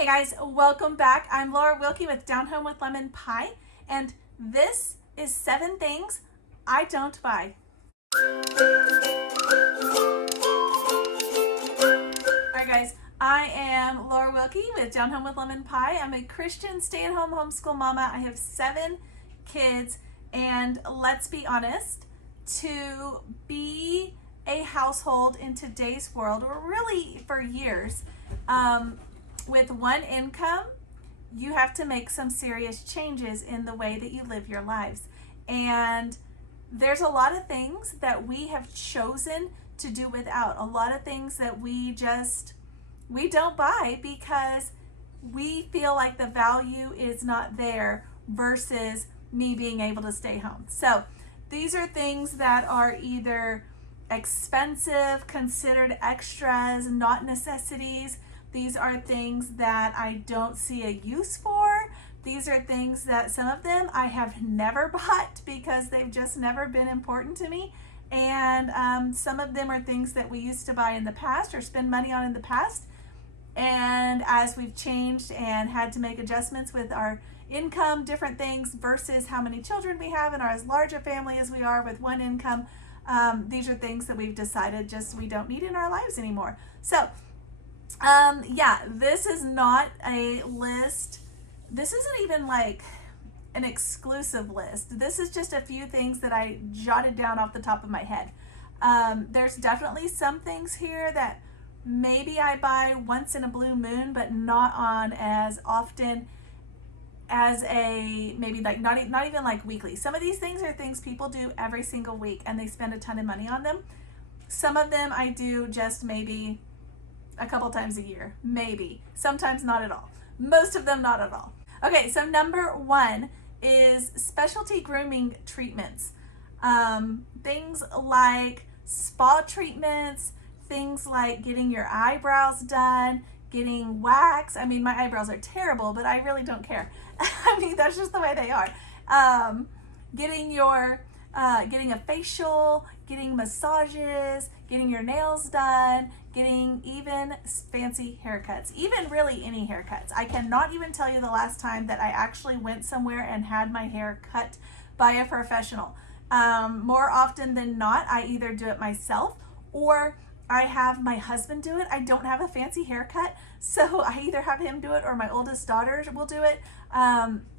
Hey guys, welcome back. I'm Laura Wilkie with Down Home with Lemon Pie, and this is 7 things I don't buy. Alright guys, I am Laura Wilkie with Down Home with Lemon Pie. I'm a Christian stay-at-home homeschool mama. I have 7 kids, and let's be honest, to be a household in today's world, or really for years, with one income, you have to make some serious changes in the way that you live your lives. And there's a lot of things that we have chosen to do without. A lot of things that we don't buy because we feel like the value is not there versus me being able to stay home. So these are things that are either expensive, considered extras, not necessities. These are things that I don't see a use for. These are things that some of them I have never bought because they've just never been important to me. And some of them are things that we used to buy in the past or spend money on in the past. And as we've changed and had to make adjustments with our income, different things versus how many children we have and are as large a family as we are with one income, these are things that we've decided just we don't need in our lives anymore. So yeah, this is not a list. This isn't even like an exclusive list. This is just a few things that I jotted down off the top of my head. There's definitely some things here that maybe I buy once in a blue moon, but not on as often as maybe like not even like weekly. Some of these things are things people do every single week and they spend a ton of money on them. Some of them I do just maybe a couple times a year, maybe. Sometimes not at all. Most of them not at all. Okay, so number 1 is specialty grooming treatments. Things like spa treatments, things like getting your eyebrows done, getting wax. I mean, my eyebrows are terrible, but I really don't care. I mean, that's just the way they are. Getting a facial, getting massages, getting your nails done, getting even fancy haircuts, even really any haircuts. I cannot even tell you the last time that I actually went somewhere and had my hair cut by a professional. More often than not, I either do it myself or I have my husband do it. I don't have a fancy haircut, so I either have him do it or my oldest daughter will do it.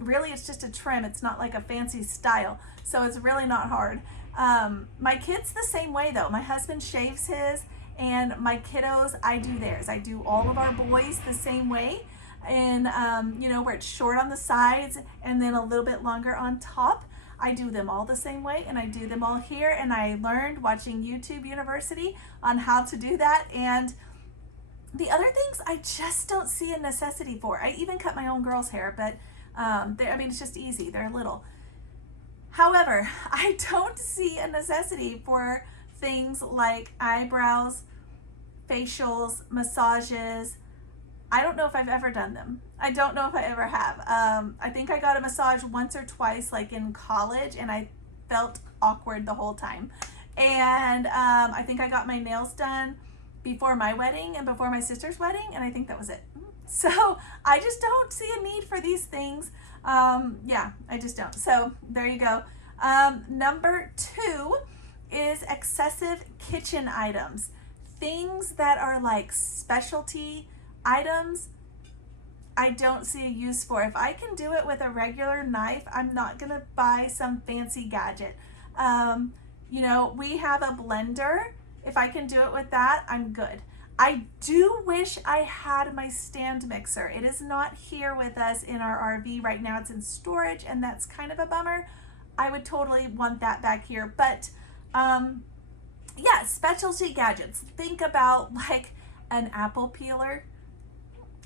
Really, it's just a trim. It's not like a fancy style, so it's really not hard. My kids the same way though. My husband shaves his, and my kiddos, I do theirs. I do all of our boys the same way, and where it's short on the sides and then a little bit longer on top. I do them all the same way, and I do them all here, and I learned watching YouTube University on how to do that. And the other things I just don't see a necessity for. I even cut my own girl's hair, but it's just easy. They're little. However, I don't see a necessity for things like eyebrows, facials, massages. I don't know if I've ever done them. I don't know if I ever have. I think I got a massage once or twice, like in college, and I felt awkward the whole time. And I think I got my nails done before my wedding and before my sister's wedding, and I think that was it. So I just don't see a need for these things. Yeah, I just don't. So there you go. Number 2 is excessive kitchen items. Things that are like specialty items, I don't see a use for. If I can do it with a regular knife, I'm not gonna buy some fancy gadget. We have a blender. If I can do it with that, I'm good. I do wish I had my stand mixer. It is not here with us in our RV right now. It's in storage, and that's kind of a bummer. I would totally want that back here. But yeah, specialty gadgets. Think about like an apple peeler.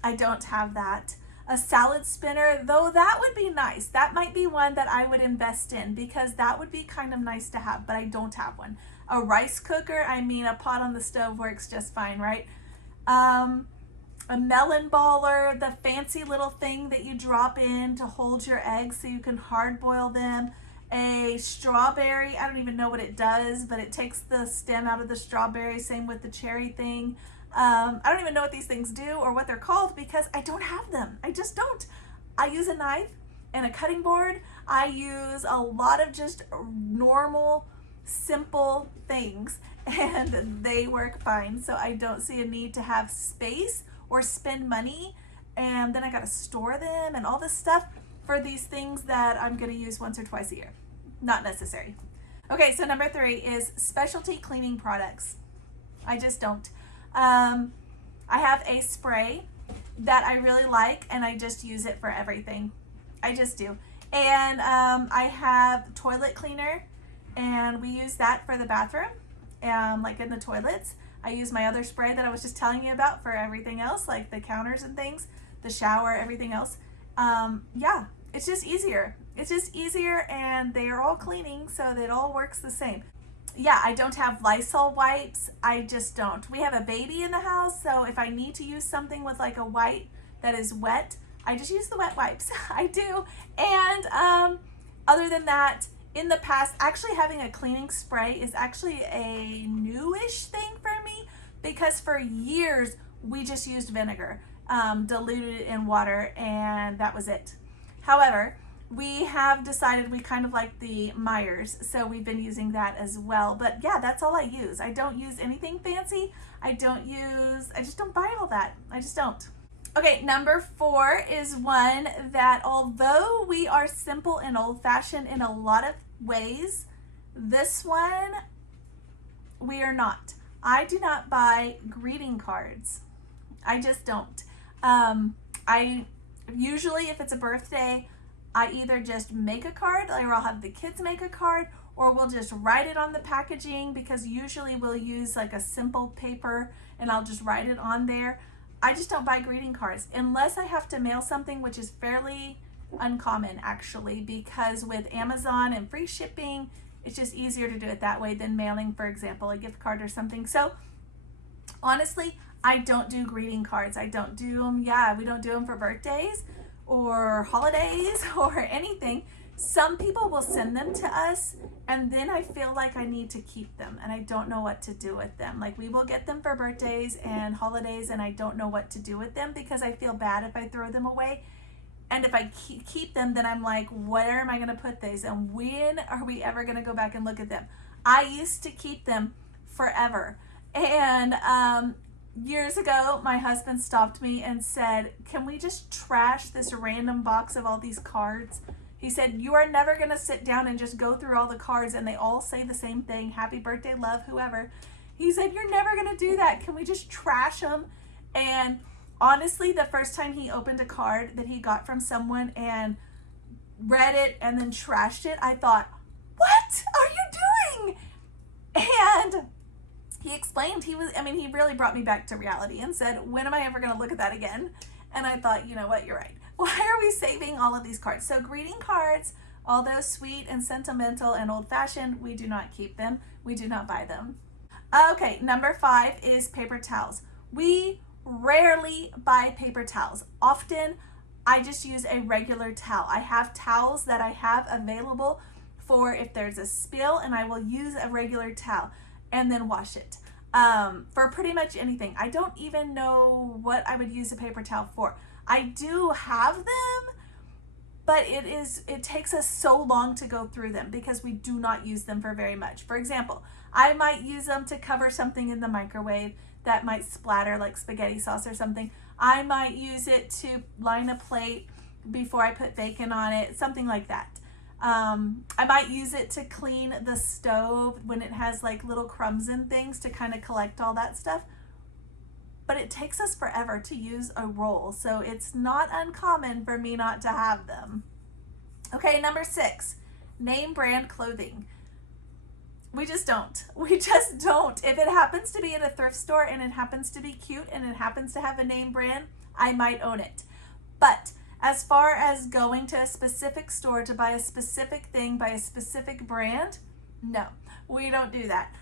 I don't have that. A salad spinner, though that would be nice. That might be one that I would invest in because that would be kind of nice to have, but I don't have one. A rice cooker, a pot on the stove works just fine, right? A melon baller, the fancy little thing that you drop in to hold your eggs so you can hard boil them. A strawberry, I don't even know what it does, but it takes the stem out of the strawberry, same with the cherry thing. I don't even know what these things do or what they're called because I don't have them. I just don't. I use a knife and a cutting board. I use a lot of just normal, simple things and they work fine. So I don't see a need to have space or spend money and then I got to store them and all this stuff for these things that I'm going to use once or twice a year. Not necessary. Okay, so number 3 is specialty cleaning products. I just don't. I have a spray that I really like and I just use it for everything. I just do. And I have toilet cleaner and we use that for the bathroom, like in the toilets. I use my other spray that I was just telling you about for everything else, like the counters and things, the shower, everything else. Yeah, it's just easier. It's just easier and they are all cleaning, so it all works the same. Yeah, I don't have Lysol wipes. I just don't. We have a baby in the house, so if I need to use something with like a wipe that is wet, I just use the wet wipes. I do. And other than that, in the past, actually having a cleaning spray is actually a newish thing for me because for years we just used vinegar, diluted it in water, and that was it. However, we have decided we kind of like the Myers, so we've been using that as well. But yeah, that's all I use. I don't use anything fancy. I just don't buy all that. I just don't. Okay, number 4 is one that although we are simple and old-fashioned in a lot of ways, this one we are not. I do not buy greeting cards. I just don't. I usually, if it's a birthday, I either just make a card, or I'll have the kids make a card, or we'll just write it on the packaging because usually we'll use like a simple paper and I'll just write it on there. I just don't buy greeting cards unless I have to mail something, which is fairly uncommon actually, because with Amazon and free shipping, it's just easier to do it that way than mailing, for example, a gift card or something. So honestly, I don't do greeting cards. I don't do them. Yeah, we don't do them for birthdays or holidays or anything. Some people will send them to us and then I feel like I need to keep them and I don't know what to do with them. Like we will get them for birthdays and holidays and I don't know what to do with them because I feel bad if I throw them away. And if I keep them, then I'm like, where am I gonna put these? And when are we ever gonna go back and look at them? I used to keep them forever. And years ago, my husband stopped me and said, can we just trash this random box of all these cards? He said, you are never going to sit down and just go through all the cards and they all say the same thing. Happy birthday, love, whoever. He said, you're never going to do that. Can we just trash them? And honestly, the first time he opened a card that he got from someone and read it and then trashed it, I thought, what are you doing? And he explained, he really brought me back to reality and said, when am I ever going to look at that again? And I thought, you know what, you're right. Why are we saving all of these cards? So greeting cards, although sweet and sentimental and old-fashioned, we do not keep them. We do not buy them. Okay, number 5 is paper towels. We rarely buy paper towels. Often, I just use a regular towel. I have towels that I have available for if there's a spill, and I will use a regular towel and then wash it for pretty much anything. I don't even know what I would use a paper towel for. I do have them, but it takes us so long to go through them because we do not use them for very much. For example, I might use them to cover something in the microwave that might splatter, like spaghetti sauce or something. I might use it to line a plate before I put bacon on it, something like that. I might use it to clean the stove when it has like little crumbs and things to kind of collect all that stuff. But it takes us forever to use a roll, so it's not uncommon for me not to have them. Okay, number 6, name brand clothing. We just don't. We just don't. If it happens to be at a thrift store and it happens to be cute and it happens to have a name brand, I might own it. But as far as going to a specific store to buy a specific thing by a specific brand, no, we don't do that.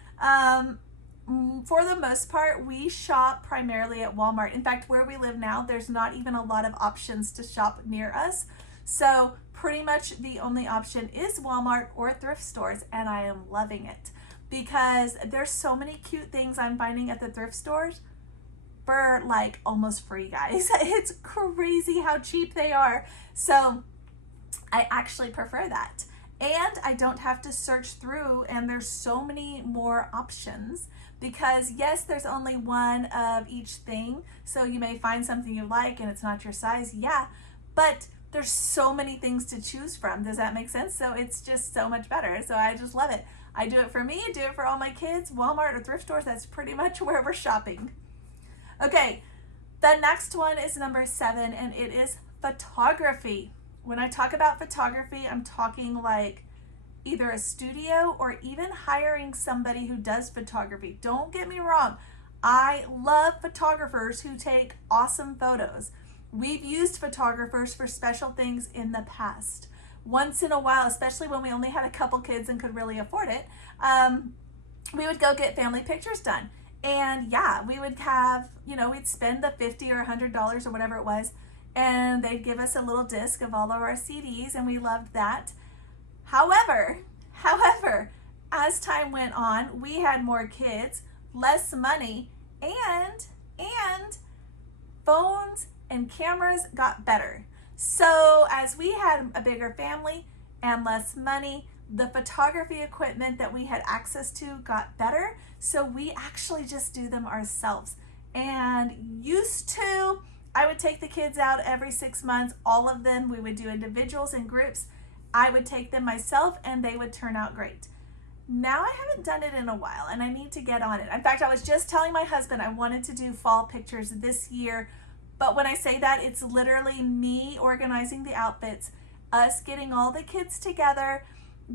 For the most part, we shop primarily at Walmart. In fact, where we live now, there's not even a lot of options to shop near us. So pretty much the only option is Walmart or thrift stores, and I am loving it because there's so many cute things I'm finding at the thrift stores for like almost free, guys. It's crazy how cheap they are. So I actually prefer that. And I don't have to search through, and there's so many more options because yes, there's only one of each thing. So you may find something you like and it's not your size. Yeah, but there's so many things to choose from. Does that make sense? So it's just so much better. So I just love it. I do it for me, I do it for all my kids. Walmart or thrift stores, that's pretty much where we're shopping. Okay, the next one is number 7, and it is photography. When I talk about photography, I'm talking like either a studio or even hiring somebody who does photography. Don't get me wrong. I love photographers who take awesome photos. We've used photographers for special things in the past. Once in a while, especially when we only had a couple kids and could really afford it, we would go get family pictures done. And yeah, we would have, we'd spend the $50 or $100 or whatever it was, and they'd give us a little disc of all of our CDs, and we loved that. However, as time went on, we had more kids, less money, and phones and cameras got better. So as we had a bigger family and less money, the photography equipment that we had access to got better. So we actually just do them ourselves. And used to, I would take the kids out every 6 months, all of them. We would do individuals and groups. I would take them myself and they would turn out great. Now I haven't done it in a while and I need to get on it. In fact, I was just telling my husband I wanted to do fall pictures this year. But when I say that, it's literally me organizing the outfits, us getting all the kids together,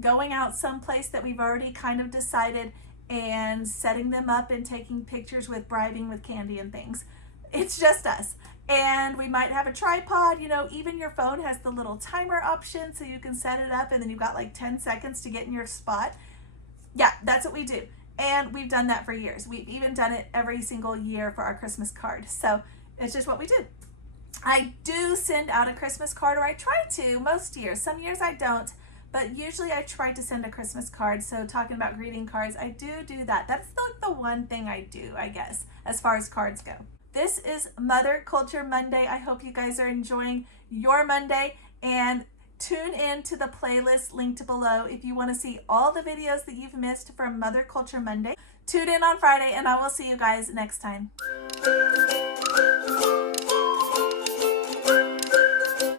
going out someplace that we've already kind of decided, and setting them up and taking pictures with bribing with candy and things. It's just us. And we might have a tripod, even your phone has the little timer option so you can set it up and then you've got like 10 seconds to get in your spot. Yeah, that's what we do. And we've done that for years. We've even done it every single year for our Christmas card. So it's just what we do. I do send out a Christmas card, or I try to most years. Some years I don't, but usually I try to send a Christmas card. So talking about greeting cards, I do that. That's like the one thing I do, I guess, as far as cards go. This is Mother Culture Monday. I hope you guys are enjoying your Monday, and tune in to the playlist linked below if you want to see all the videos that you've missed from Mother Culture Monday. Tune in on Friday, and I will see you guys next time.